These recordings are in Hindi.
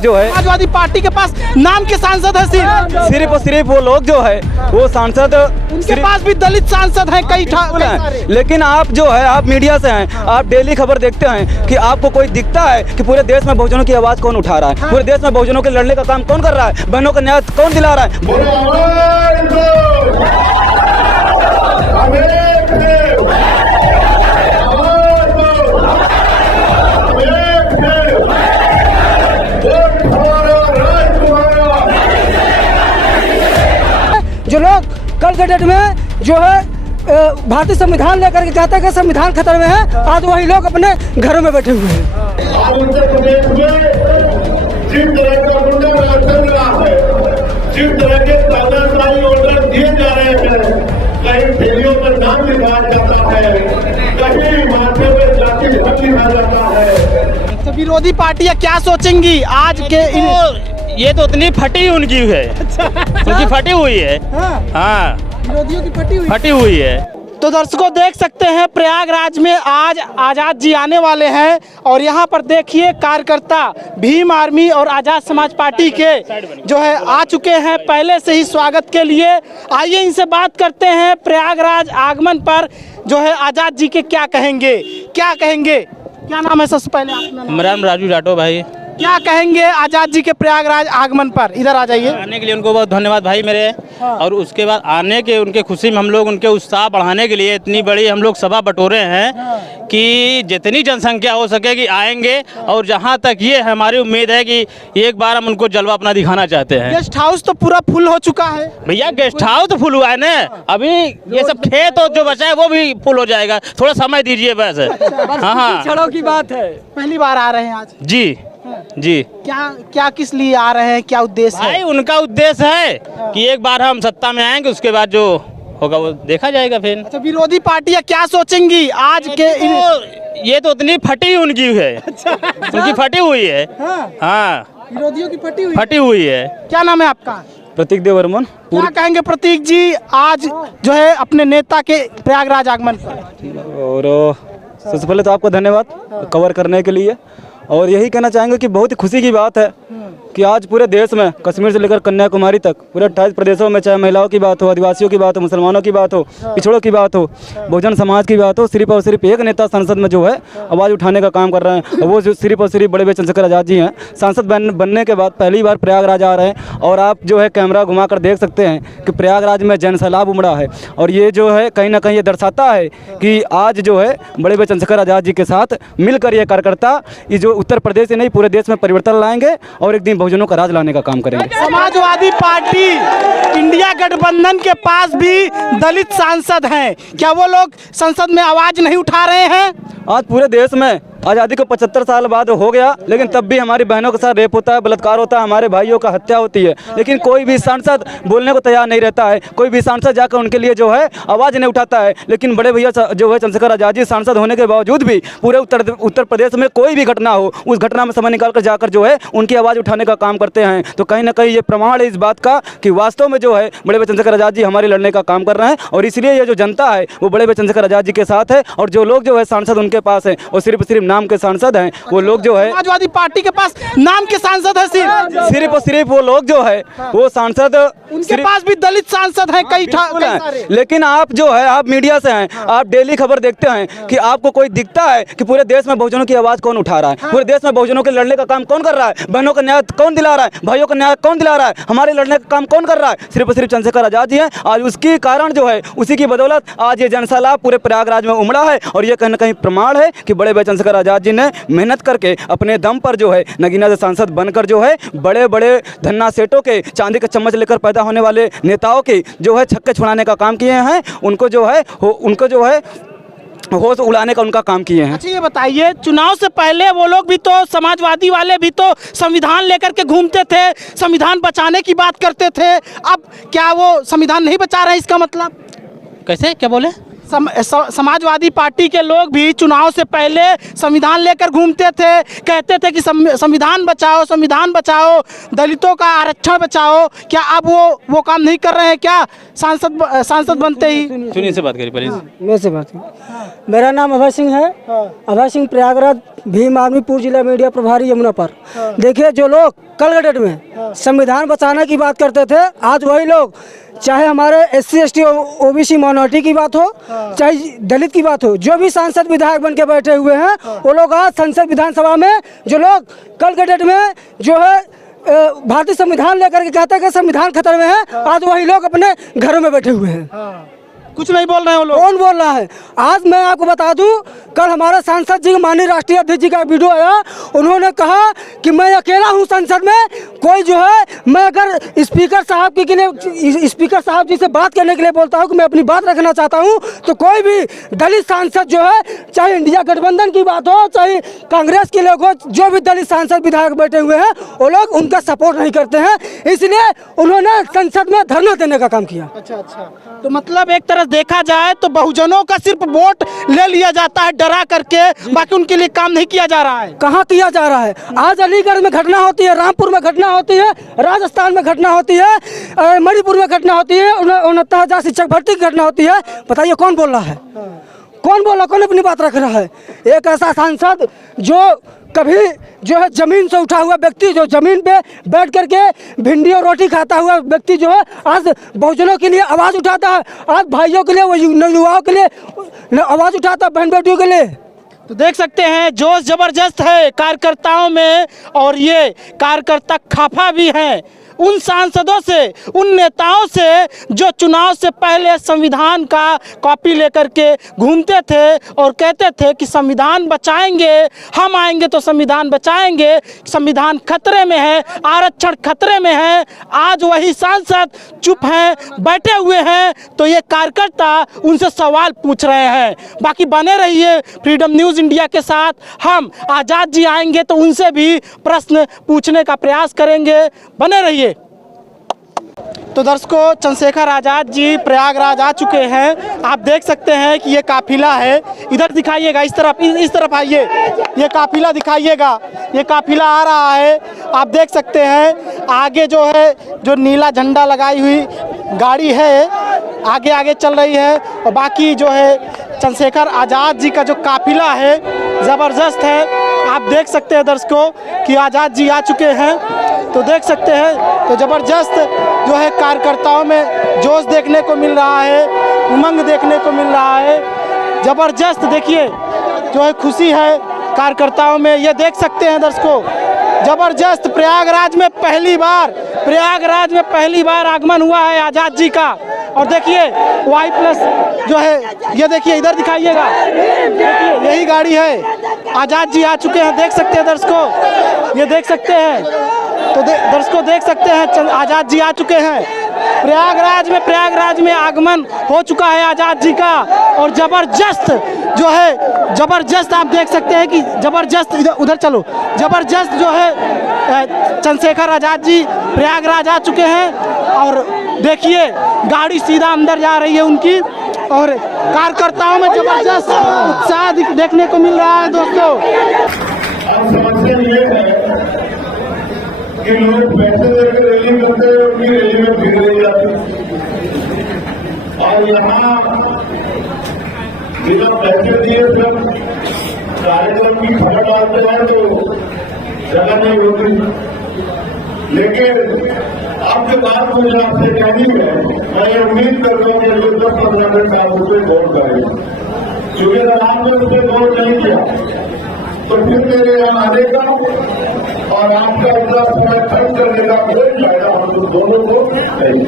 लोग जो है समाजवादी पार्टी के पास नाम के सांसद है, सिर्फ और सिर्फ वो लोग जो है वो सांसद, उनके पास भी दलित सांसद हैं कई सारे। लेकिन आप जो है आप मीडिया से हैं, आप डेली खबर देखते हैं कि आपको कोई दिखता है कि पूरे देश में बहुजनों की आवाज़ कौन उठा रहा है, पूरे देश में बहुजनों के लड़ने का काम कौन कर रहा है, बहनों का न्याय कौन दिला रहा है। जो लोग कल के डेट में जो है भारतीय संविधान लेकर के कहते हैं कि संविधान खतरे में है, आज वही लोग अपने घरों में बैठे हुए हैं। उत्तर प्रदेश में जिस तरह का गुंडा राज चल रहा है, जिस तरह के तानाशाही ऑर्डर दिए जा रहे हैं, कहीं ठेलियों पर नाम लिखाया जाता है, कहीं माथे पर जाति धन लिखा जाता है। तो विरोधी पार्टियां क्या सोचेंगी आज के ये तो उतनी फटी उनकी है, उनकी फटी हुई है। हाँ, विरोधियों की फटी हुई है। तो दर्शकों देख सकते हैं प्रयागराज में आज आज़ाद जी आने वाले हैं और यहाँ पर देखिए कार्यकर्ता भीम आर्मी और आज़ाद समाज पार्टी के जो है आ चुके हैं पहले से ही स्वागत के लिए। आइए इनसे बात करते हैं प्रयागराज आगमन पर जो है आज़ाद जी के क्या कहेंगे। क्या नाम है सबसे पहले आपका? मेरा नाम राजू जाटो भाई। क्या कहेंगे आज़ाद जी के प्रयागराज आगमन पर? इधर आ जाइए। आने के लिए उनको बहुत धन्यवाद भाई मेरे। और उसके बाद आने के उनके खुशी में हम लोग उनके उत्साह बढ़ाने के लिए इतनी बड़ी हम लोग सभा बटोरे हैं कि जितनी जनसंख्या हो सकेगी आएंगे। और जहां तक ये हमारी उम्मीद है कि एक बार हम उनको जलवा अपना दिखाना चाहते हैं। गेस्ट हाउस तो पूरा फुल हो चुका है भैया, गेस्ट हाउस तो फुल हुआ है ना, अभी ये सब खेत और जो बचा है वो भी फुल हो जाएगा, थोड़ा समय दीजिए बस। हाँ, छड़ों की बात है। पहली बार आ रहे हैं आज जी। क्या किस लिए आ रहे हैं, क्या उद्देश्य है? भाई उनका उद्देश्य है कि एक बार हम सत्ता में आएंगे, उसके बाद जो होगा वो देखा जाएगा फिर। अच्छा, विरोधी पार्टियां क्या सोचेंगी आज के ये तो उतनी फटी उनकी है, उनकी फटी हुई है। हाँ, विरोधियों की फटी हुई है। क्या नाम है आपका? प्रतीक देव वर्मन। क्या कहेंगे प्रतीक जी आज जो है अपने नेता के प्रयागराज आगमन पर? और सबसे पहले तो आपको धन्यवाद कवर करने के लिए। और यही कहना चाहेंगे कि बहुत ही खुशी की बात है कि आज पूरे देश में कश्मीर से लेकर कन्याकुमारी तक पूरे 28 प्रदेशों में, चाहे महिलाओं की बात हो, आदिवासियों की बात हो, मुसलमानों की बात हो, पिछड़ों की बात हो, बहुजन समाज की बात हो, सिर्फ और सिर्फ एक नेता संसद में जो है आवाज़ उठाने का काम कर रहे हैं। और वो जो सिर्फ और सिर्फ बड़े भाई चंद्रशेखर आज़ाद जी हैं। सांसद बनने के बाद पहली बार प्रयागराज आ रहे हैं और आप जो है कैमरा घुमाकर देख सकते हैं कि प्रयागराज में जन सैलाब उमड़ा है। और ये जो है कहीं ना कहीं ये दर्शाता है कि आज जो है बड़े भाई चंद्रशेखर आज़ाद जी के साथ मिलकर ये कार्यकर्ता ये जो उत्तर प्रदेश से नहीं पूरे देश में परिवर्तन लाएंगे और एक दिन बहुजनों का राज लाने का काम करेंगे। समाजवादी पार्टी इंडिया गठबंधन के पास भी दलित सांसद हैं, क्या वो लोग संसद में आवाज नहीं उठा रहे हैं? आज पूरे देश में आज़ादी को 75 साल बाद हो गया, लेकिन तब भी हमारी बहनों के साथ रेप होता है, बलात्कार होता है, हमारे भाइयों का हत्या होती है, लेकिन कोई भी सांसद बोलने को तैयार नहीं रहता है। कोई भी सांसद जाकर उनके लिए जो है आवाज़ नहीं उठाता है। लेकिन बड़े भैया जो है चंद्रशेखर आज़ाद जी सांसद होने के बावजूद भी पूरे उत्तर प्रदेश में कोई भी घटना हो, उस घटना में समय निकाल कर जाकर जो है उनकी आवाज़ उठाने का काम करते हैं। तो कहीं ना कहीं ये प्रमाण है इस बात का कि वास्तव में जो है बड़े भाई चंद्रशेखर आज़ाद जी हमारे लड़ने का काम कर रहे हैं। और इसलिए ये जो जनता है वो बड़े भाई चंद्रशेखर आज़ाद जी के साथ है। और जो लोग जो है सांसद उनके पास है वो सिर्फ नाम के सांसद हैं। वो लोग जो है समाजवादी पार्टी के पास नाम के सांसद है, सिर्फ और सिर्फ वो लोग जो है वो सांसद, उनके पास भी दलित सांसद हैं कई सारे। लेकिन आप जो है आप मीडिया से हैं, आप डेली खबर देखते हैं कि आपको कोई दिखता है कि पूरे देश में बहुजनों की आवाज़ कौन उठा रहा है, पूरे देश में बहुजनों के लड़ने का काम कौन कर रहा है, बहनों का न्याय कौन दिला रहा है, भाइयों का न्याय कौन दिला रहा है, हमारे लड़ने का काम कौन कर रहा है? सिर्फ और सिर्फ चंद्रशेखर आज़ाद जी हैं। आज उसकी कारण जो है उसी की बदौलत आज ये जनसैलाब पूरे प्रयागराज में उमड़ा है। और ये कहीं ना कहीं प्रमाण है कि बड़े भाई चंद्रशेखर आज़ाद जी ने मेहनत करके अपने दम पर जो है नगीना से सांसद बनकर जो है बड़े बड़े धन्ना सेठों के चांदी का चम्मच लेकर पैदा होने वाले नेताओं के जो है छक्के छुड़ाने का काम किए हैं। उनको जो है होश उड़ाने का उनका काम किए हैं। अच्छा ये बताइए, चुनाव से पहले वो लोग भी तो समाजवादी वाले भी तो संविधान लेकर के घूमते थे, संविधान बचाने की बात करते थे। अब क्या वो संविधान नहीं बचा रहे, इसका मतलब? कैसे, क्या बोले? समाजवादी पार्टी के लोग भी चुनाव से पहले संविधान लेकर घूमते थे, कहते थे कि संविधान बचाओ, संविधान बचाओ, दलितों का आरक्षण बचाओ। क्या अब वो काम नहीं कर रहे हैं क्या सांसद बनते ही? सुनिए से बात करिए प्लीज। मेरे से बात मेरा नाम अभय सिंह है। अभय सिंह, प्रयागराज भीम आर्मी पूर्व जिला मीडिया प्रभारी यमुना पर। देखिए, जो लोग कल के डेट में संविधान बचाने की बात करते थे, आज वही लोग, चाहे हमारे SC ST OBC माइनॉरिटी की बात हो, चाहे दलित की बात हो, जो भी सांसद विधायक बन के बैठे हुए हैं, वो लोग आज संसद विधानसभा में, जो लोग कल के डेट में जो है भारतीय संविधान लेकर के कहते हैं कि संविधान खतरे में है, आज वही लोग अपने घरों में बैठे हुए हैं। कुछ नहीं बोल रहे हैं वो लोग। कौन बोल रहा है? आज मैं आपको बता दूं, कल हमारे सांसद जी, माननीय राष्ट्रीय अध्यक्ष जी का वीडियो आया, उन्होंने कहा कि मैं अकेला हूं संसद में, कोई जो है, मैं अगर स्पीकर साहब के लिए, स्पीकर साहब जी से बात करने के लिए बोलता हूं कि मैं अपनी बात रखना चाहता हूं, तो कोई भी दलित सांसद जो है, चाहे इंडिया गठबंधन की बात हो, चाहे कांग्रेस के लोग हो, जो भी दलित सांसद विधायक बैठे हुए हैं, वो लोग उनका सपोर्ट नहीं करते हैं, इसलिए उन्होंने संसद में धरना देने का काम किया। अच्छा, तो मतलब एक तरह देखा जाए तो बहुजनों का सिर्फ वोट ले लिया जाता है डरा करके, बाकी उनके लिए काम नहीं किया जा रहा है। कहाँ किया जा रहा है? आज अलीगढ़ में घटना होती है, रामपुर में घटना होती है, राजस्थान में घटना होती है, मणिपुर में घटना होती है, 69,000 शिक्षक भर्ती की घटना होती है। बताइए कौन बोल रहा है? कौन बोला? कौन अपनी बात रख रहा है? एक ऐसा सांसद जो कभी जो है जमीन से उठा हुआ व्यक्ति, जो जमीन पे बैठ करके भिंडी और रोटी खाता हुआ व्यक्ति जो है, आज बहुजनों के लिए आवाज़ उठाता है, आज भाइयों के लिए, वो युवाओं के लिए आवाज़ उठाता है, बहन बेटियों के लिए। तो देख सकते हैं जोश जबरदस्त है कार्यकर्ताओं में, और ये कार्यकर्ता खफा भी हैं उन सांसदों से, उन नेताओं से जो चुनाव से पहले संविधान का कॉपी लेकर के घूमते थे और कहते थे कि संविधान बचाएंगे, हम आएंगे तो संविधान बचाएंगे, संविधान खतरे में है, आरक्षण खतरे में है। आज वही सांसद चुप हैं, बैठे हुए हैं, तो ये कार्यकर्ता उनसे सवाल पूछ रहे हैं। बाकी बने रहिए फ्रीडम न्यूज़ इंडिया के साथ, हम आज़ाद जी आएंगे तो उनसे भी प्रश्न पूछने का प्रयास करेंगे, बने रहिए। तो दर्शकों, चंद्रशेखर आज़ाद जी प्रयागराज आ चुके हैं। आप देख सकते हैं कि ये काफिला है, इधर दिखाइएगा, इस तरफ आइए, ये काफिला दिखाइएगा, ये काफिला आ रहा है। आप देख सकते हैं आगे जो है, जो नीला झंडा लगाई हुई गाड़ी है, आगे आगे चल रही है, और बाकी जो है चंद्रशेखर आज़ाद जी का जो काफिला है ज़बरदस्त है। आप देख सकते हैं दर्शकों कि आज़ाद जी आ चुके हैं, तो देख सकते हैं, तो ज़बरदस्त जो है कार्यकर्ताओं में जोश देखने को मिल रहा है, उमंग देखने को मिल रहा है। ज़बरदस्त देखिए जो है खुशी है कार्यकर्ताओं में, ये देख सकते हैं दर्शकों, ज़बरदस्त प्रयागराज में पहली बार आगमन हुआ है आज़ाद जी का। और देखिए Y+ जो है, ये देखिए, इधर दिखाइएगा, देखिए यही गाड़ी है, आज़ाद जी आ चुके हैं, देख सकते हैं दर्शकों, ये देख सकते हैं, तो दर्शकों देख सकते हैं आज़ाद जी आ चुके हैं प्रयागराज में आगमन हो चुका है आज़ाद जी का। और ज़बरदस्त जो है, ज़बरदस्त आप देख सकते हैं कि ज़बरदस्त, उधर चलो, ज़बरदस्त जो है चंद्रशेखर आज़ाद जी प्रयागराज आ चुके हैं। और देखिए गाड़ी सीधा अंदर जा रही है उनकी, और कार्यकर्ताओं में ज़बरदस्त उत्साह देखने को मिल रहा है दोस्तों। समस्या ये है कि लोग पैसे देकर रैली करते हैं, उनकी रैली में भीड़ नहीं जाती, और यहाँ बिना पैसे दिए जब कार्यक्रम की खबर डालते हैं तो जगह नहीं होती। लेकिन अब जो बात मुझे आपसे कहनी है, मैं उम्मीद करता हूँ कि 10-15 मिनट आप उस पर गौर करें, क्योंकि अगर आपने उस पर गौर नहीं किया तो फिर मेरे यहाँ आने का और आपका अपना समय खर्च करने का कोई फायदा हम लोग दोनों को नहीं।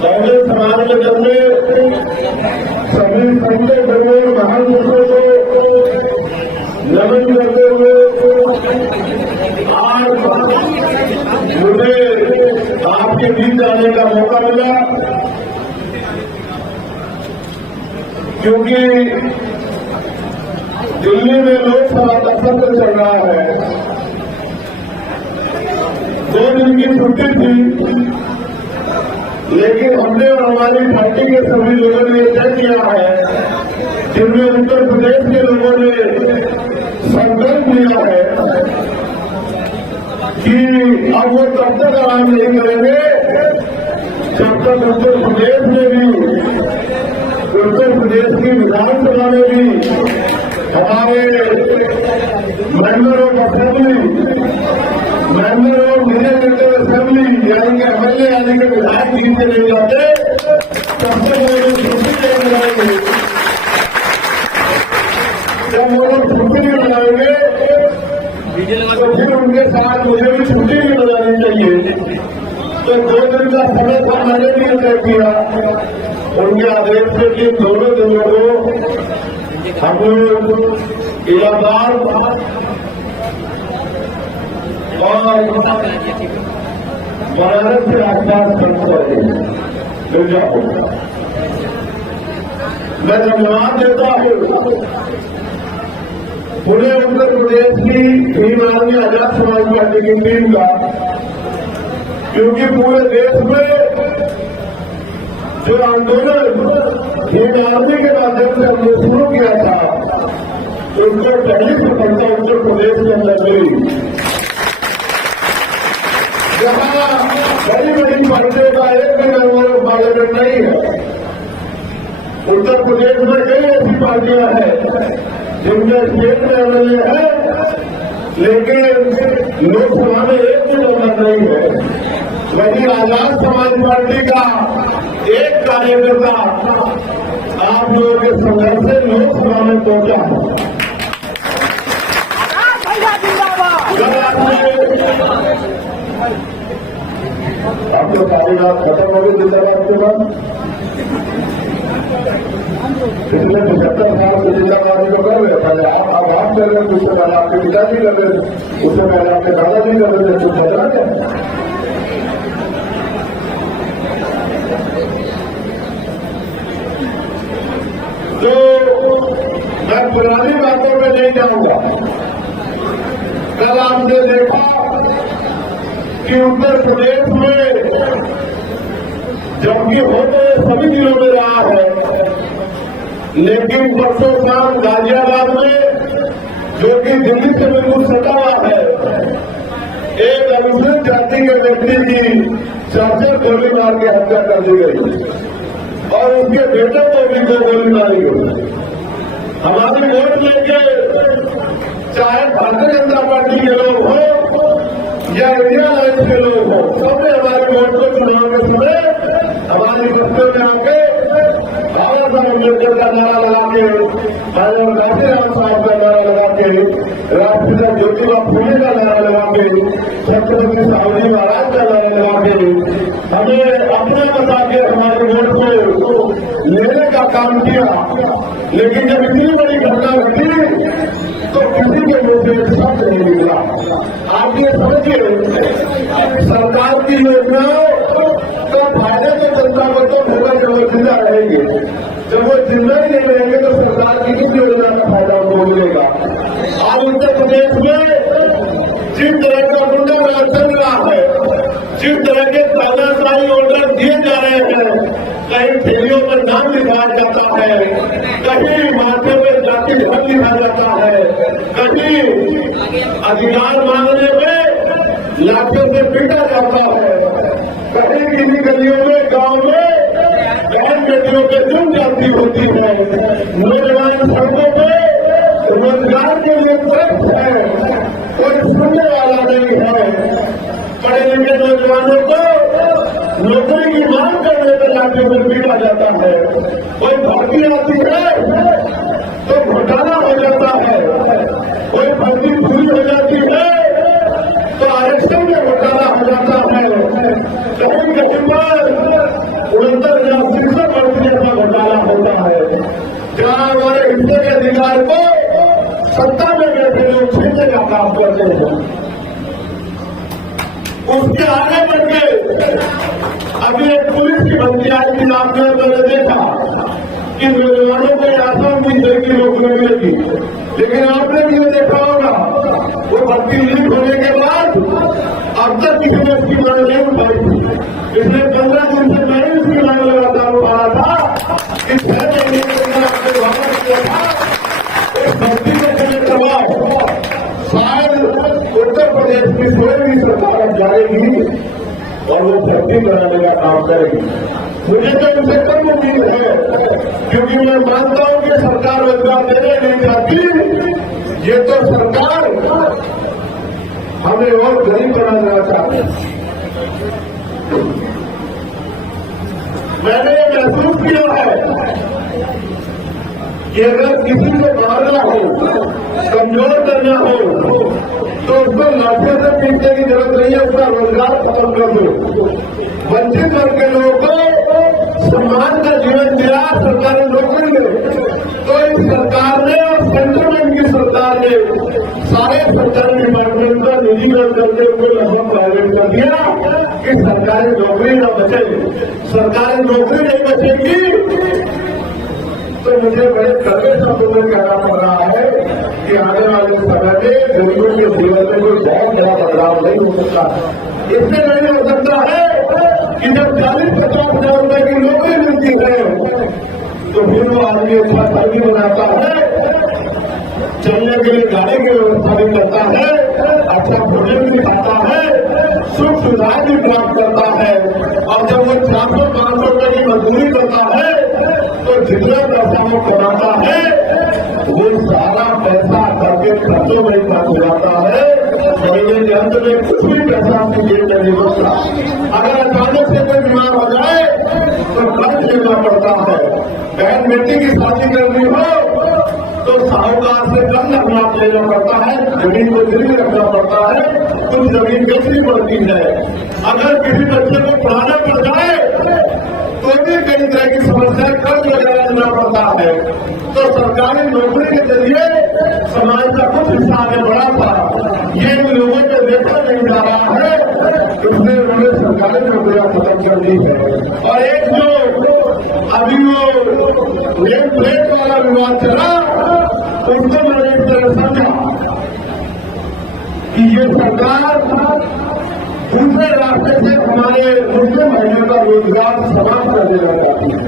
पहले समाज के जन्मे सभी संतों बने महान पुरुषों को नमन करते हुए आज मुझे आपके बीच आने का मौका मिला, क्योंकि दिल्ली में लोकसभा का सत्र चल रहा है, 2 दिन की छुट्टी थी, लेकिन हमने और हमारी पार्टी के सभी लोगों ने ये तय किया है, जिनमें उत्तर प्रदेश के लोगों ने संकल्प लिया है कि अब वो तब तक आराम नहीं करेंगे जब तक उत्तर प्रदेश में भी, उत्तर प्रदेश की विधानसभा में भी हमारे member of assembly, member of legislative assembly यानी कि एमएलए यानी कि विधायक जीते नहीं जाते, तब तक वो लोग छुट्टी नहीं लगाएंगे। जब वो लोग छुट्टी नहीं लगाएंगे तो फिर उनके साथ मुझे भी छुट्टी नहीं लगानी चाहिए। तो 2 दिन का समय था, मैंने भी तय किया उनके आदेश से कि दोनों दिनों को हम लोग इलाहाबाद और बनारस के आसपास मिल जाओ। मैं धन्यवाद देता हूँ पूरे उत्तर प्रदेश की भीम आर्मी आजाद समाज पार्टी की टीम का, क्योंकि पूरे देश में जो आंदोलन भीम आर्मी के माध्यम से हमने शुरू किया था, उसको पहली सफलता उत्तर प्रदेश के अंदर मिली, जहां बड़ी बड़ी पार्टियों का एक भी मेंबर ऑफ पार्लियामेंट नहीं है। उत्तर प्रदेश में कई ऐसी पार्टियां हैं जिनमें स्टेट में एमएलए है, लेकिन लोकसभा में एक भी मेंबर नहीं है। वही आजाद समाज पार्टी का एक कार्यकर्ता आप लोगों के संघर्ष से लोकसभा में पहुंचा है। अब तो सारी बात खत्म हो गई जिंदाबाद के बाद। पिछले 75 साल से जिंदाबादी को कर रहे पहले आप आवाज कर रहे थे, उससे पहले आपके पिताजी कर रहे थे, उससे पहले आपके दादाजी कर रहे थे, कुछ बदला क्या? तो मैं पुरानी बातों में नहीं जाऊंगा। कल आपने देखा कि उत्तर प्रदेश में जबकि हो तो सभी जिलों में रहा है, लेकिन परसों शाम गाजियाबाद में, जो कि दिल्ली से बिल्कुल सटा हुआ है, एक अनुसूचित जाति के व्यक्ति की 4 गोली मार के हत्या कर दी गई और उसके बेटे को भी 2 गोली मारी गई। हमारी वोट लेके चाहे भारतीय जनता पार्टी के लोग हो या इंडिया लाइफ के लोग हो, सबने हमारे वोट को चुनाव के समय हमारी दफ्तर में आके बाबा साहब अम्बेडकर का नारा लगा के, काशीराम साहब का नारा लगा के, राष्ट्रपिता ज्योतिबा फूले का नारा लगा के, छत्रपति शिवाजी महाराज का नारा लगा के हमें अपना बता के हमारे वोट को लेने का काम किया। लेकिन जब इतनी बड़ी घटना घटी तो किसी के मुंह से शब्द नहीं निकला। आप ये समझिए, सरकार की योजनाओं का फायदा तो जनता को तो होगा जब वो जिंदा रहेंगे। जब वो जिंदा ही नहीं रहेंगे तो सरकार की किस योजना का फायदा उनको मिलेगा? आज उत्तर प्रदेश में जिस तरह का गुंडा राज चल रहा है, जिस तरह के तानाशाही ऑर्डर दिए जा रहे हैं, कहीं ठेलियों पर नाम लिखा जाता है, कहीं माथे में जाति धर्म लिखा जाता है, कहीं अधिकार मांगने में लाठों से पीटा जाता है, कहीं किसी गलियों में गांव में बहन बेटियों के जुर्म जाती होती है, नौजवान सड़कों पे रोजगार के लिए तरस है, कोई सुनने वाला नहीं है। पढ़े लिखे नौजवानों को नौकरी की मांग करने में लाठियों में पीटा जाता है। कोई भर्ती आती है तो घोटाला हो जाता है, कोई भर्ती पूरी हो जाती है तो आरक्षण में घोटाला हो जाता है, कहीं कहीं पर 69,000 शिक्षक भर्ती का घोटाला होता है, जहां हमारे हिस्से के अधिकार को सत्ता में बैठे लोग छीनने का काम करते हैं। उसके आगे बढ़के अभी एक पुलिस की भर्ती आई थी, आपने मैंने देखा कि नौजवानों को आसान भी देगी रोकने मिलेगी, लेकिन आपने भी ये देखा होगा वो भर्ती लीक होने के बाद अब अब तक किसी ने इसकी मांग नहीं उठाई। पिछले 15 दिन से मैं ही इसकी मांग लगातार उठा रहा था कि 6 महीने के अंदर आपने वापस किया था इस भर्ती को पहले करवाओ। शायद उत्तर प्रदेश की कोई भी सरकार अब जाएगी और वो भर्ती कराने का काम करेगी। मुझे तो उनसे कम उम्मीद है, क्योंकि मैं मानता हूं कि सरकार रोजगार देने नहीं चाहती। ये तो सरकार हमें और गरीब बनाना चाहती है। मैंने ये महसूस किया है कि अगर किसी को मारना हो, कमजोर करना हो, तो उसको लाठियों से पीटने की जरूरत नहीं है, उसका रोजगार खत्म कर दो। वंचित वर्ग के लोगों को सम्मान का जीवन दिया सरकारी नौकरी में, तो इस सरकार ने और सेंट्रल की सरकार ने सारे सरकारी डिपार्टमेंट का निजीकरण करते हुए लगभग प्राइवेट कर दिया कि सरकारी नौकरी न बचे। सरकारी नौकरी नहीं बचेगी तो मुझे बड़े कड़वे शब्दों में कहना पड़ रहा है कि आने वाले समय में गरीबों के जीवन में कोई बहुत बड़ा बदलाव नहीं हो सकता। इससे नहीं हो सकता है कि जब 40-50 हजार रुपए की नौकरी मिलती है तो फिर वो आदमी अच्छा घर भी बनाता है, चलने के लिए गाड़ी की व्यवस्था भी करता है, अच्छा भोजन भी खाता है, सुख सुविधाएं भी प्राप्त करता है। और जब वो 400-500 रुपए की मजदूरी करता है तो जितना पैसा वो कमाता है वो सारा पैसा करके खर्चों में खर्च हो जाता है। महीने के अंत में कुछ भी पैसा आपकी जेब में नहीं बचता। अगर अचानक से कोई बीमार हो जाए तो खर्च लेना पड़ता है। बहन बेटी की शादी करनी हो तो साहूकार से 10 लाख लेना पड़ता है, जमीन को गिरवी रखना पड़ता है, कुछ जमीन बेचनी पड़ती है। अगर किसी बच्चे को पढ़ाना पड़ जाए तो भी कई तरह की समस्याएं कर्ज वगैरह लेना पड़ता है। तो सरकारी नौकरी के जरिए समाज का कुछ हिस्सा आगे बढ़ा था, ये इन लोगों को देखा नहीं जा रहा है, इसलिए उन्होंने सरकारी नौकरियां खत्म कर दी है। और एक जो अभी वो नेम प्लेट वाला विवाद चला, उसको मैंने इस तरह समझा कि ये सरकार दूसरे रास्ते से हमारे मुस्लिम भाइयों का रोजगार समाप्त कर देना चाहती है।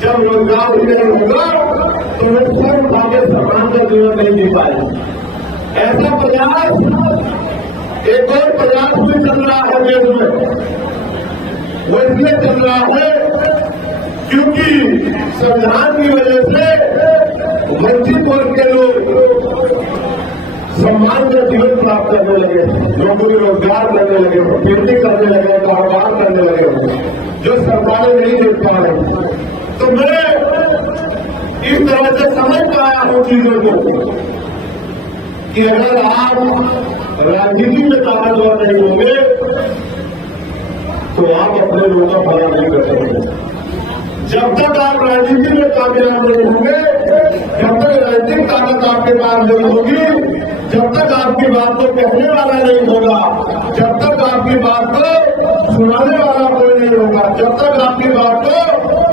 जब रोजगार ही नहीं होगा तो वे सब आगे सम्मान का जीवन नहीं जी पाएंगे। ऐसा प्रयास, एक और प्रयास भी चल रहा है देश में। वो इसलिए चल रहा है क्योंकि संविधान की वजह से वंचित वर्ग के लोग सम्मान का जीवन प्राप्त करने लगे, नौकरी रोजगार करने लगे, खेती करने लगे, कारोबार करने लगे, जो सरकारें नहीं देख पा रही। तो मैं इस तरह से समझ पाया हूं चीजों को कि अगर आप राजनीति में ताकतवर नहीं होंगे तो आप अपने लोगों का भला नहीं कर सकते। जब तक आप राजनीति में कामयाब नहीं होंगे, जब तक राजनीतिक ताकत आपके पास नहीं होगी, जब तक आपकी बात को कहने वाला नहीं होगा, जब तक आपकी बात को सुनाने वाला कोई नहीं होगा, जब तक आपकी बात को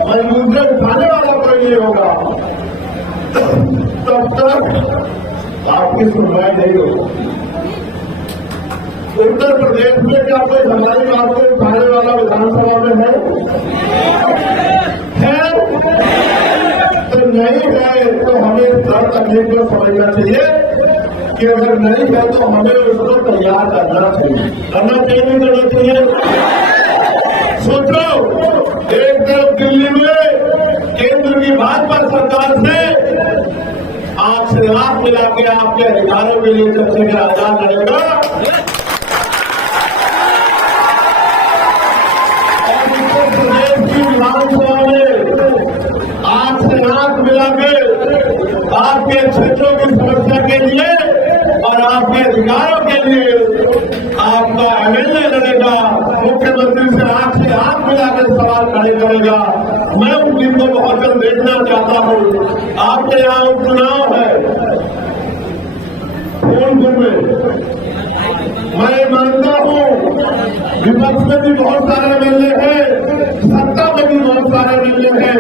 मजबूत से उठाने वाला कोई नहीं होगा, तब तक आपकी सुनवाई नहीं होगी। उत्तर प्रदेश में क्या कोई हमारी बात को उठाने वाला विधानसभा में है? तो नहीं है तो हमें हर तकलीफ को समझना चाहिए कि अगर नहीं है तो हमें उसको तैयार करना चाहिए। करना चाहिए नहीं करना चाहिए? सोचो, एक तरफ दिल्ली में केंद्र की भाजपा सरकार से आंख से आंख मिला के आपके अधिकारों के लिए चंद्रशेखर आजाद लड़ेगा, और उत्तर प्रदेश की विधानसभा में आंख से आंख मिला के आपके क्षेत्रों की सुरक्षा के लिए और आपके अधिकारों के लिए आपका एमएलए लड़ेगा, मुख्यमंत्री से आंख मिलाकर सवाल खड़े करेगा। मैं उन दिन को बहुत जल्द देखना चाहता हूँ। आपके यहाँ उपचुनाव है फूलपुर में, मैं मानता हूँ विपक्ष में भी बहुत सारे एमएलए हैं, सत्ता में भी बहुत सारे एमएलए हैं,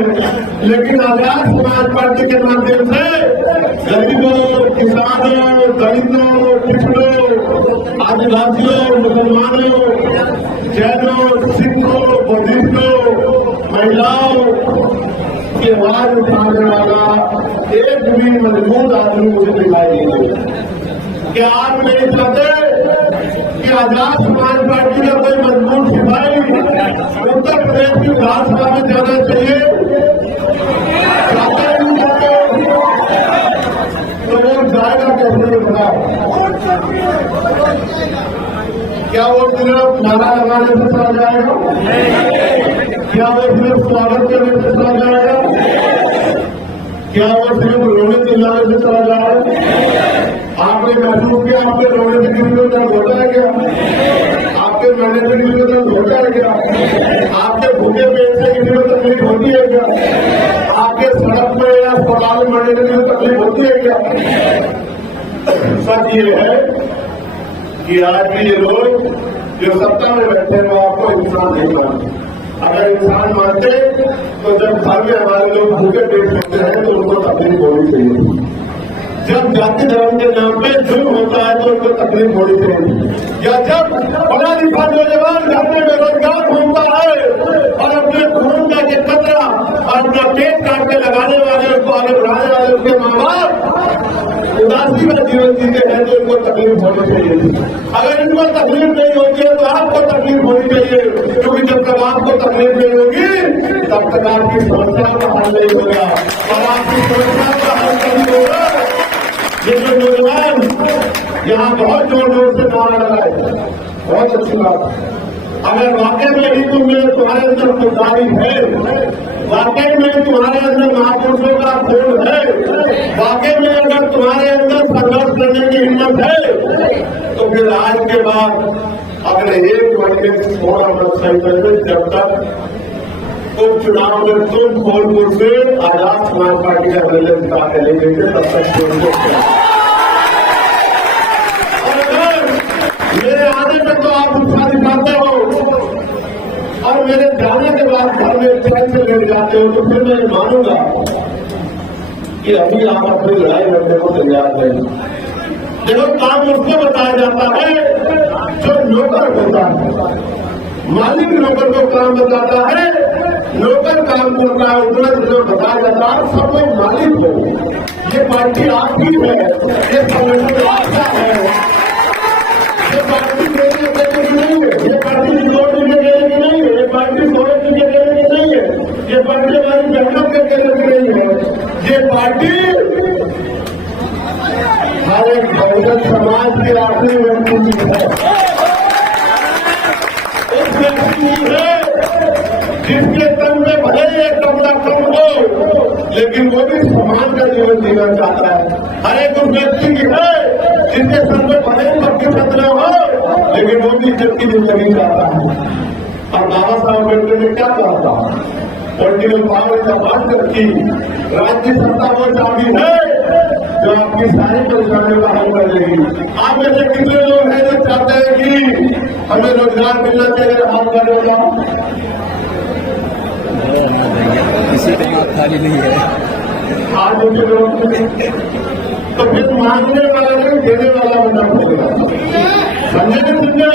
लेकिन आजाद समाज पार्टी के माध्यम से गरीबों, किसानों, दलितों, पिछड़ों, आदिवासियों, मुसलमानों, जैनों, सिखों, बुद्धिस्टों, महिलाओं की आवाज उठाने वाला एक भी मजबूत आदमी मुझे दिखाई नहीं दे। क्या आप नहीं चाहते कि आजाद समाज पार्टी का कोई मजबूत सिपाही उत्तर प्रदेश की विधानसभा में जाना चाहिए? तो वो जाएगा कैसे बताओ? क्या वो सिर्फ नारा लगाने से चला जाएगा? क्या वो सिर्फ स्वागत करने से चला जाएगा? क्या वो सिर्फ रोने चिल्लाने से चला जाएगा? आपने महसूस किया आपके रोने से किसी को दर्द होता है क्या? आपके मरने से किसी को दर्द होता है क्या? आपके भूखे पेट से किसी को तकलीफ होती है क्या? आपके सड़क में या अस्पताल में मरने से किसी को तकलीफ होती है क्या? सच ये है कि आज भी ये लोग जो सत्ता में बैठे हैं वो आपको इंसान नहीं मानते। अगर इंसान मानते तो जब घर में हमारे लोग भूखे पेट होते हैं तो उनको तकलीफ होनी चाहिए। जब जाति धर्म के नाम पे जुर्म होता है तो उनको तकलीफ होनी चाहिए। या जब बड़ा लिखा नौजवान घर में बेरोजगार घूमता है और अपने खून का ये कचरा और अपना पेट काट के लगाने वाले उसको आगे बढ़ाने वाले उसके माँ बाप उदासी का जीवन जीते हैं तो उनको तकलीफ होनी चाहिए। अगर इनको तकलीफ नहीं होती है तो आपको तकलीफ होनी चाहिए, क्योंकि जब तक आपको तकलीफ नहीं होगी तब तक आपकी समस्या का हल नहीं होगा और आपकी समस्या का हल नहीं होगा। ये जो नौजवान यहाँ बहुत जोर जोर से नारा लगाए, बहुत अच्छी बात। अगर वाकई में ही तुम्हारे अंदर खुददारी है, वाकई में तुम्हारे अंदर महापुरुषों का खून है, वाकई में अगर तुम्हारे अंदर संघर्ष करने की हिम्मत है तो फिर आज के बाद अगले एक महीने से थोड़ा मोटरसाइकिल में जब तक उपचुनाव में तुम खोलपुर से आजाद समाज पार्टी का एमएलए जिता के ले गए तब तक मेरे आने में तो आप उत्साह दिखाते हो और मेरे जाने के बाद घर में चैन से लेट जाते हो तो फिर मैं मानूंगा कि अभी आप अपनी लड़ाई लड़ने को तैयार नहीं। देखो काम उसको बताया जाता है जो नौकर होता है, मालिक नौकर को काम बताता है, नौकर काम करता है उतना जो बताया जाता है सब लोग मालिक हो। ये पार्टी आपकी है, ये संगठन आपका है, ये पार्टी देने देने की नहीं है, ये पार्टी जोड़ने के देने की नहीं है, ये पार्टी सोने के देने की नहीं है, ये पार्टी हमारी बहनों के देने की नहीं है। ये पार्टी हर एक बहुजन समाज के आखिरी व्यक्ति की है, उस व्यक्ति की है जिसके तन में भले एक कपड़ा कम हो लेकिन वो भी समाज का जीवन जीना चाहता है। हर एक उस व्यक्ति की है जिसके सर में भले ही पक्की सतना हो लेकिन वो भी इज्जत की जिंदगी चाहता है। और बाबा साहब अम्बेडकर ने क्या कहा था? पॉलिटिकल पावर का बात करती राज्य सत्ता वो चाबी है जो आपकी सारी परेशानियों का हल कर देगी। आप में से कितने लोग हैं जो चाहते हैं कि हमें रोजगार मिलना चाहिए? हाथ कर देगा। किसी का हाथ खाली नहीं है। आज उनके लोग तो फिर मांगने वाला नहीं देने वाला बनना पड़ेगा। समझे नहीं समझे?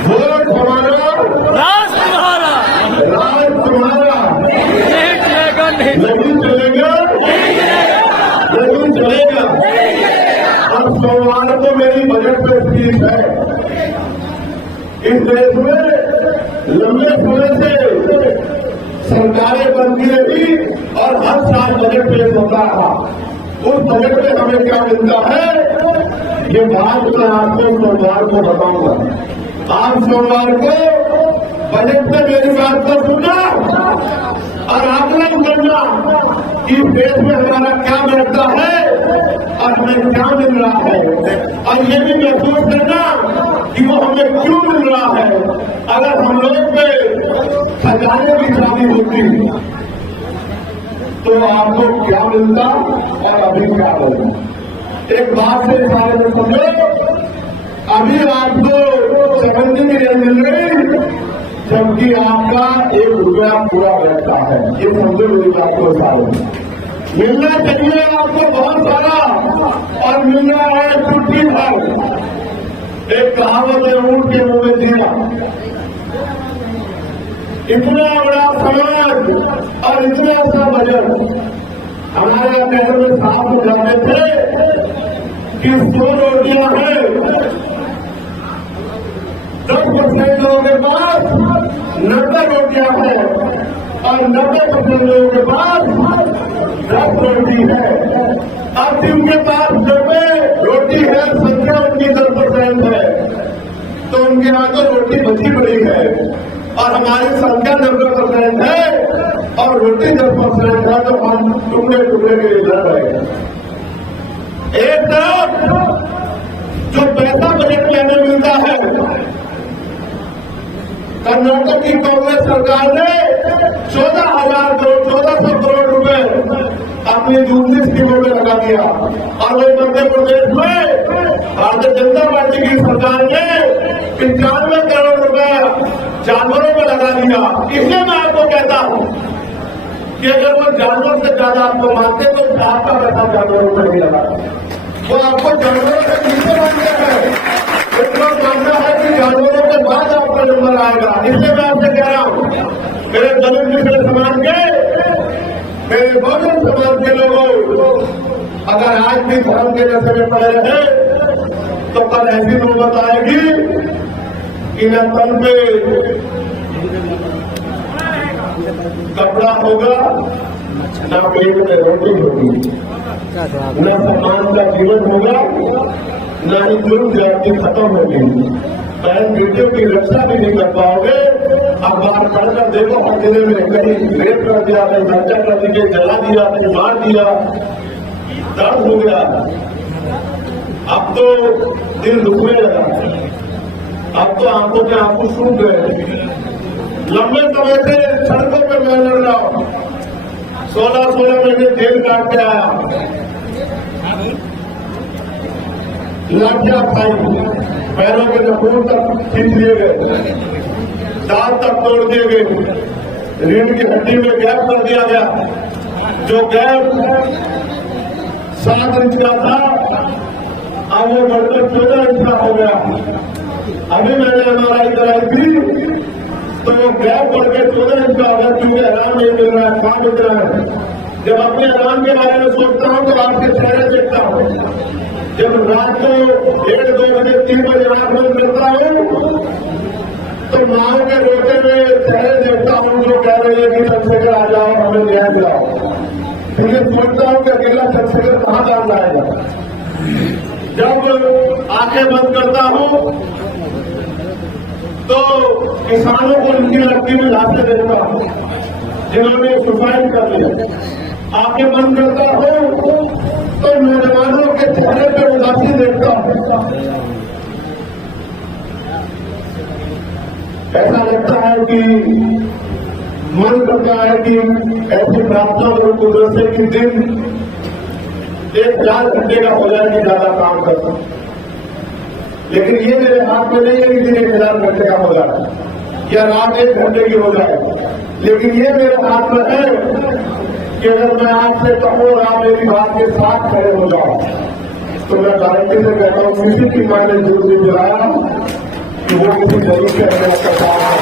वोट हमारा, राज तुम्हारा, राज तुम्हारा, नहीं चलेगा, नहीं चलेगा। और सोमवार को मेरी बजट पे स्पीच है। इस देश में लंबे समय से सरकारें बनती रही और हर साल बजट पेश होता रहा। उस बजट में हमें क्या मिलता है ये बात मैं आपको सोमवार को बताऊंगा। आप सोमवार को बजट में मेरी बात को सुनना और आकलन करना कि देश में हमारा क्या बैठता है और हमें क्या मिल रहा है, और ये भी महसूस करना कि वो हमें क्यों मिल रहा है। अगर हम लोग पे खजाने की चाबी होती तो आपको क्या मिलता और अभी क्या मिलता। एक बात से सारे में समझो, अभी आपको 70 मिलियन मिल रही जबकि आपका 1 रुपया पूरा बैठता है। ये समझो मेरी बात को सारे मिलना चाहिए आपको बहुत सारा और मिल रहा है छुट्टी भर। एक कहावत है, ऊंट के मुंह में दिया। इतना बड़ा समाज और इतना सा बजट हमारे यहाँ शहर में साफ हो जाते थे कि 100 रोटियां हैं, 10% लोगों के पास 90 रोटियां हैं और 90% लोगों के पास 10 रोटी है। अब जिनके पास 90 रोटी है, संख्या उनकी 10% है, तो उनके यहाँ तो रोटी बची पड़ी है और हमारी संख्या 90% है और रोटी 10% है, तो हम टुकड़े टुकड़े के लिए लड़ रहे हैं। एक तरफ जो पैसा बजट में हमें मिलता है, कर्नाटक की कांग्रेस सरकार ने 14,000 करोड़ 1400 करोड़ रुपए अपनी दूसरी स्कीमों में लगा दिया और वही मध्य प्रदेश में भारतीय जनता पार्टी की सरकार ने 95 करोड़ रुपए जानवरों में लगा दिया। इसलिए मैं आपको कहता हूं कि अगर वो जानवर से ज्यादा आपको मानते तो आपका पैसा जानवरों पर नहीं लगा, वो आपको जानवरों से नीचे मानते हैं। इतना मानना है कि जानवरों के बाद आपका नंबर आएगा। इसलिए मैं आपसे कह रहा हूं, मेरे दलित पिछड़े समाज के, मेरे बहुजन समाज के लोगों, अगर आज भी धर्म के नशे में पड़े रहे तो कल ऐसी नौबत आएगी कि न तन पे कपड़ा होगा, न पेट में रोटी होगी, न सम्मान का जीवन होगा, न ही जुर्म जाति खत्म होगी। बहन बेटियों की रक्षा भी नहीं कर पाओगे। अखबार पढ़कर देखो, हर जिले में कहीं रेप कर दिया, कहीं हत्या कर दी, जला दिया, कहीं मार दिया, दर्द हो गया। अब तो दिल दुखने लगा, अब तो आंखों के आंसू सूख गए। लंबे समय से सड़कों पर मैं लड़ रहा हूं, 16 महीने जेल काट के आया, लाठियां खाई, पैरों के नखून तक खींच लिए गए, दांत तक तोड़ दिए गए, रीढ़ की हड्डी में गैप कर दिया गया। जो गैप 7 इंच का था, अब वो बढ़कर 14 इंच का हो गया। अभी मैंने MRI कराई थी तो वो गैप बढ़ के 14 इंच का हो गया, क्योंकि आराम नहीं मिल रहा है, काम मिल रहा है। जब अपने आराम के बारे में सोचता हूँ तो आपके चेहरे देखता हूँ। जब रात को 1, 2 बजे 3 बजे रात में मिलता हूँ तो माओ के रोते हुए चेहरे देखता हूँ जो कह रहे हैं कि चंद्रशेखर आ जाओ, हमें न्याय दिलाओ। फिर सोचता हूँ कि अकेला चंद्रशेखर कहाँ काम लाएगा। जब आंखें बंद करता हूँ तो किसानों को उनकी लड़की में लाशें देखता हूँ जिन्होंने सुसाइड कर लिया। आंखें बंद करता हूँ तो नौजवानों के चेहरे पर उदासी देखता हूँ। ऐसा लगता है कि मन करता है कि ऐसी प्रार्थना करो कुदरत से कि दिन 1,000 घंटे का हो जाए कि ज्यादा काम करता। लेकिन ये मेरे हाथ में नहीं है कि दिन 1,000 घंटे का हो जाए या रात 1 घंटे की हो जाए, लेकिन ये मेरे हाथ में है कि अगर मैं आज से कहूँ और आप मेरी बात के साथ खड़े हो जाओ तो मैं गारंटी से कहता हूँ किसी की मैंने जरूरी दिलाया कि वो किसी गरीब के अंदर करता है।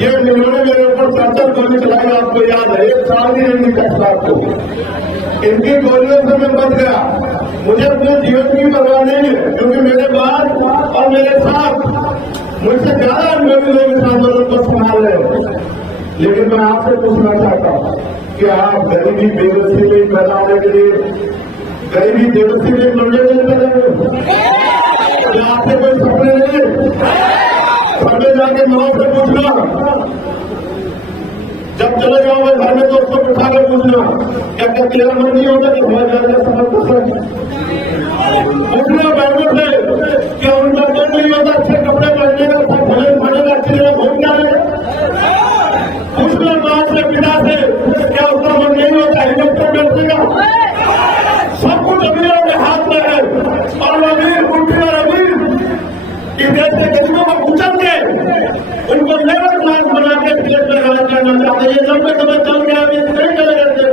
ये जिन्होंने मेरे ऊपर 70 गोली चलाई आपको याद है, 1 साल ही नहीं निकलता आपको। इनकी गोलियों से मैं बच गया। मुझे अपने जीवन की परवाह नहीं है, क्योंकि मेरे बाद और मेरे साथ मुझसे ज्यादा अनुभवी लोग इस आंदोलन को संभाल रहे हो। लेकिन मैं आपसे पूछना चाहता हूँ कि आप गरीबी बेबसी में पैदा होने के लिए, गरीबी बेबसी में मरने के लिए पैदा हुए, क्या आपसे कोई सपने नहीं है? सपने जाके माँ से पूछना, जब चले जाओगे घर में तो उसको उठा के पूछना क्या तेरा मन नहीं होता कि हमारे जाने समझ पूछना बैंकों से क्या उनका मन नहीं होता अच्छे कपड़े पहनने का, सब भले भले अच्छी जगह घूमना है। पूछना माँ से पिता से क्या उसका मन नहीं होता हेलीकॉप्टर बैठने का। सब कुछ अमीरों के हाथ में है और अमीर उनके अमीर इस देश के गरीबों को कुचल के उनको लेबर क्लास बना अभी नहीं चले गए थे,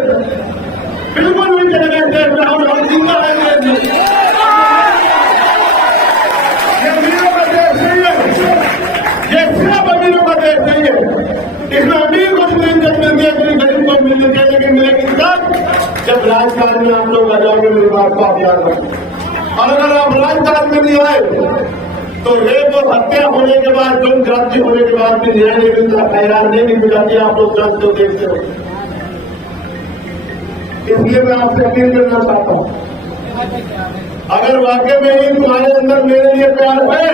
बिल्कुल नहीं चले गए थे। राहुल गांधी का है ये अमीरों का देश नहीं है, ये सिर्फ अमीरों का देश नहीं है। इसमें अमीर को मिल गया, गरीब को मिल गया, लेकिन मिलेगी तब जब राजकारण में आप लोग आ जाओगे। मेरी बात को आप याद रखें। और अगर आप राजकारण में नहीं आए तो रेप और हत्या होने के बाद, जन्म क्रांति होने के बाद भी न्याय नहीं मिलता, खैरात नहीं मिलती। आप लोग दर्द को देखते हो। इसलिए मैं आपसे अपील करना चाहता हूं, अगर वाकई में ही तुम्हारे अंदर मेरे लिए प्यार है,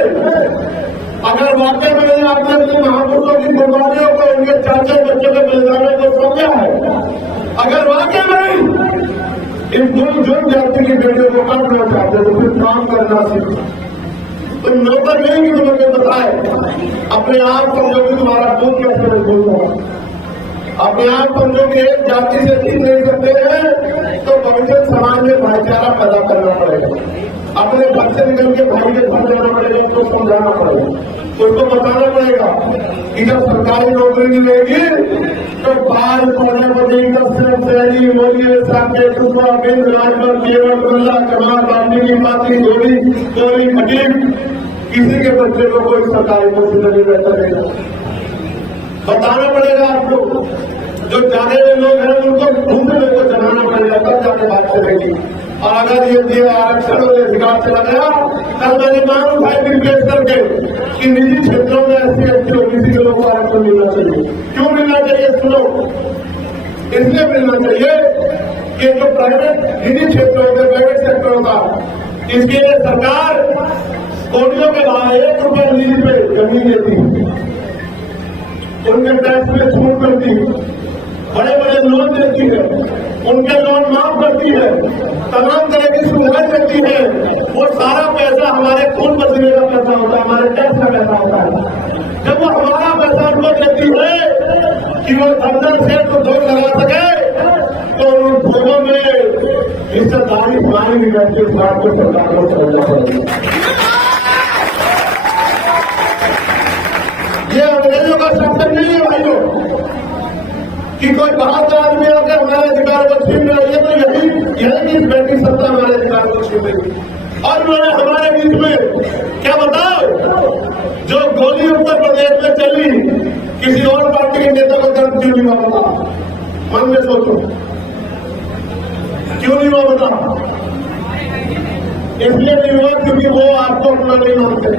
अगर वाकई में आपने अपने महापुरुषों की कुर्बानियों को, उनके चाचे बच्चों के बलिदानों को समझा है, अगर वाकई में इन दो जो जाति की बेटियों को करना चाहते तो फिर काम करना सीखो। तुम नौकर नहीं कि तुम्हें बताए, अपने आप समझो कि तुम्हारा दूध कैसे मजबूत हो। अपने आप समझो कि एक जाति से ठीक नहीं करते हैं तो भविष्य समाज में भाईचारा पैदा करना पड़ेगा। अपने घर से निकल के भाई के घर जाना पड़ेगा, उसको समझाना पड़ेगा, उसको बताना पड़ेगा कि जब सरकारी नौकरी मिलेगी तो बाल सोने बदी कसरत शैली मोदी साकेत बिंद राजभर केवल बिल्ला कमाल बांधने की बाती गोली गोली खटीब, किसी के बच्चे को कोई सरकारी नौकरी नहीं रहता रहेगा। बताना पड़ेगा आपको। जो जाने हुए लोग हैं उनको ढूंढने को जनाना पड़ेगा, तब जाके बात चलेगी। और अगर ये दिए आरक्षण और अधिकार चला गया, कल मैंने मांग उठाई फिर पेश करके कि निजी क्षेत्रों में SC ST OBC के लोगों को आरक्षण मिलना चाहिए। क्यों मिलना चाहिए सुनो, इसलिए मिलना चाहिए कि जो प्राइवेट निजी क्षेत्र होते, प्राइवेट सेक्टर होगा, इसके लिए सरकार कोटियों के भाव 1 रुपये निजी पे जमीन देती है, उनके टैक्स में छूट करती है, बड़े बड़े लोन देती है, उनके लोन माफ करती है, तमाम तरह की सुविधाएं देती है। वो सारा पैसा हमारे खून पसीने का पैसा होता है, हमारे टैक्स का पैसा होता है। जब वो हमारा पैसा उनको देती है कि वो धंधर से तो दौड़ लगा सके, तो उन भोगों में हिस्सेदारी हमारी नहीं रहती। इस बात को सरकार को समझना पड़ेगा। ये अंग्रेजों का शासन नहीं है भाइयों कि कोई बाहर का आदमी आकर हमारे अधिकार को छीन रही है, तो यही बैठी सत्ता हमारे अधिकार को छीन रही है। और उन्होंने हमारे बीच में क्या बताओ, जो गोली उत्तर प्रदेश में चली, किसी और पार्टी के नेता को दर्द क्यों नहीं हुआ बता, मन में सोचो क्यों नहीं हुआ बता। इसलिए नहीं हुआ क्योंकि वो आपको अपना नहीं मानते,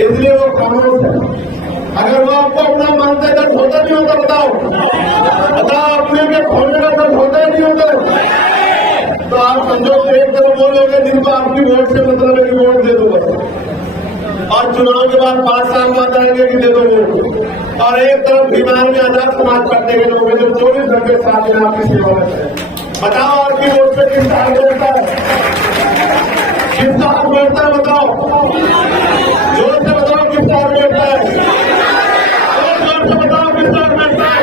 इसलिए वो खामोश है। अगर वो आपको अपना मानते दर्द होता नहीं होता बताओ, अपने में खोलने का दर्द होता ही नहीं होता। तो आप समझो एक तरफ बोलोगे जिनको आपकी वोट से मतलब है कि वोट दे दो बस, और चुनाव के बाद 5 साल बाद आएंगे कि दे दो वोट। और एक तरफ बीमार में आजाद समाज पार्टी के लोग जो 24 घंटे साथ में आपकी सेवा करते हैं। बताओ आपकी वोट से किसका हक बैठता है, किसका हक बैठता है बताओ, जोर से बताओ किसका हक बैठता है, और जोर से बताओ किसका हक बैठता है,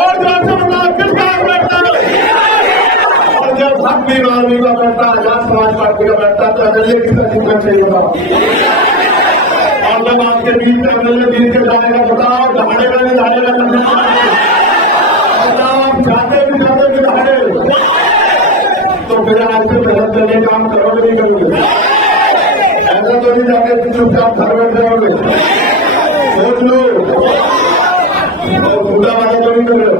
और जोर से बताओ किसका हक बैठता है। और जब हक भी आदमी का बैठता है, आजाद समाज पार्टी का बैठता है, तो अगले किसका जीतना चाहिए बताओ। और जब आपके बीच में अगले बीच के जाएगा बताओ, दहाड़ेगा नहीं दहाड़ेगा, बताओ आप जाते भी दहाड़े, तो फिर आज से मेहनत करने काम करोगे नहीं करोगे, ऐसा तो नहीं जाके चुपचाप घर बैठ जाओगे। सोच लो, पूरा वाला तो नहीं कर रहे।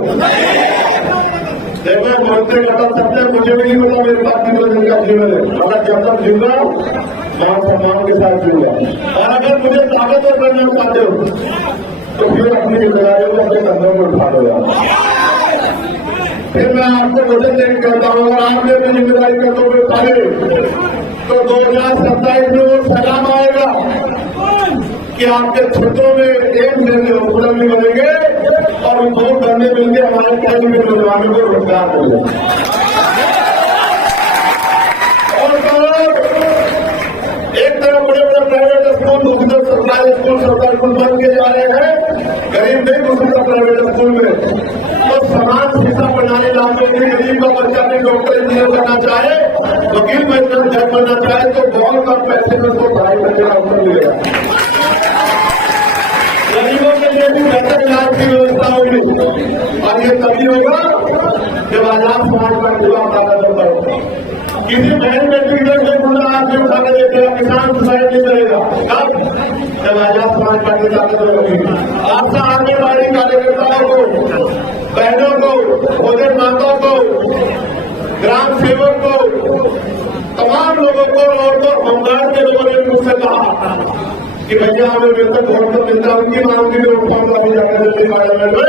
देखो बोलते बता सकते, मुझे भी नहीं पता मेरे पास कितना का जीवन है, अगर जब तक जीव रहा मान सम्मान के साथ जीऊंगा। और अगर मुझे ताकतवर करना चाहते हो तो फिर अपनी जिम्मेदारियों को अपने कंधों में उठा लो। फिर मैं आपको वचन देकर कहता हूँ, अगर आपने अपनी जिम्मेदारी कंधों में उठाए तो 2027 में वो सलाम आएगा कि आपके क्षेत्रों में एक महीने होटल भी बनेंगे और 2 धरने मिलकर हमारे कई के नौजवानों को रोजगार मिलेगा। एक तरफ बड़े बड़े प्राइवेट स्कूल, दूसरे सरकारी स्कूल बन के जा रहे हैं, गरीब नहीं घुस सकता प्राइवेट स्कूल में। तो समान शिक्षा प्रणाली लाने के लिए गरीब का बच्चा भी डॉक्टर इंजीनियर बनना चाहे, वकील बनना चाहे, तो बहुत कम पैसे में उसको पढ़ाई करने का अवसर मिलेगा। गरीबों के लिए भी बेहतर इलाज की व्यवस्था होगी और ये तभी होगा जब आजाद समाज का खुला ताकत होगा। किसी बहन बेटी के लिए खुला आदमी उठा के देखेगा, किसान सुसाइड नहीं करेगा। कब? जब आजाद समाज पार्टी ताकत होगी। आपसे आंगनबाड़ी कार्यकर्ताओं को, बहनों को, भोजन माताओं को, ग्राम सेवक को, तमाम लोगों को, औरतों होमगार्ड के लोगों ने मुझसे कहा कि भैया हमें वेतन बहुत तो मिलता है, उनकी मांग भी उठाऊंगा अभी जाकर दिल्ली पार्लियामेंट में।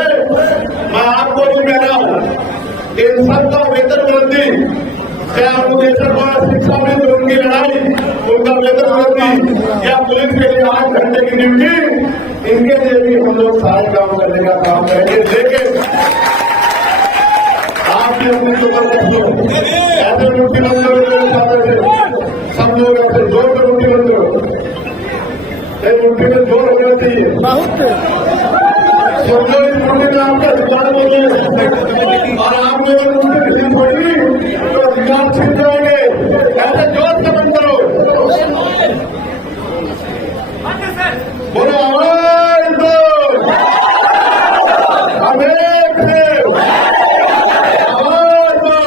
मैं आपको भी कह रहा हूँ इन सबका वेतन वृद्धि, चाहे उद्देश्य शिक्षा में तो उनकी लड़ाई, उनका वेतन वृद्धि या पुलिस के लिए 8 घंटे की ड्यूटी, इनके लिए भी हम लोग सारे काम करने का काम करेंगे। लेकिन आपने अपनी जबरदस्ती ऐसे मुख्यमंत्री सब लोग ऐसे जोर कर मुख्यमंत्री मुट्ठी में जोर होना चाहिए। सोचो इस मुट्ठी में आपका अधिकार बोले और आप लोगों ने मुझे किसी पड़ी तो अधिकार छिप जाएंगे। ऐसे जोर से बंद करो। बोलो आवाज दो, हम एक थे, आवाज दो,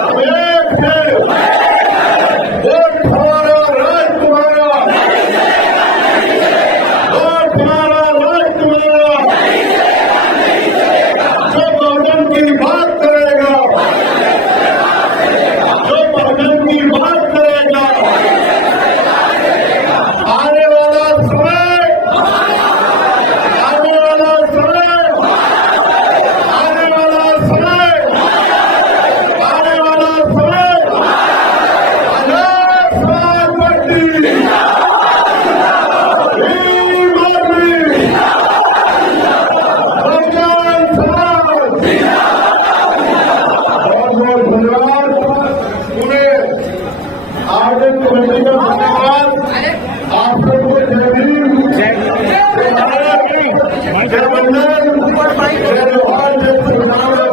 हम एक थे। वोट हमारा, राज तुम्हारा, वोट हमारा, राज तुम्हारा। जो बहुजन की बात करेगा, जो बहुजन की बात करेगा, आने वाला समय, आने वाला समय, आने वाला समय, आने वाला समय, आजाद समाज पार्टी, भीम आर्मी, बहुजन समाज। बहुत बहुत धन्यवाद पूरे आयोजन कमेटी का धन्यवाद। आप सबको जय भीम, जय भारत, जय बंधन, जय जोहार, जय श्री राम।